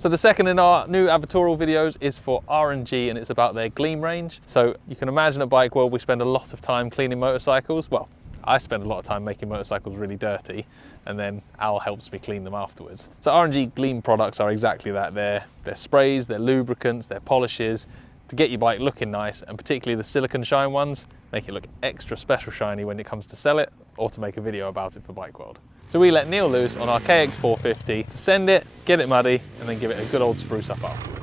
So the second in our new advertorial videos is for R&G, and it's about their Gleam range. So you can imagine at Bike World we spend a lot of time cleaning motorcycles. Well, I spend a lot of time making motorcycles really dirty, and then Al helps me clean them afterwards. So R&G Gleam products are exactly that. They're sprays, they're lubricants, they're polishes to get your bike looking nice, and particularly the silicone shine ones make it look extra special shiny when it comes to sell it or to make a video about it for Bike World. So we let Neil loose on our KX450 to send it, get it muddy, and then give it a good old spruce up afterwards.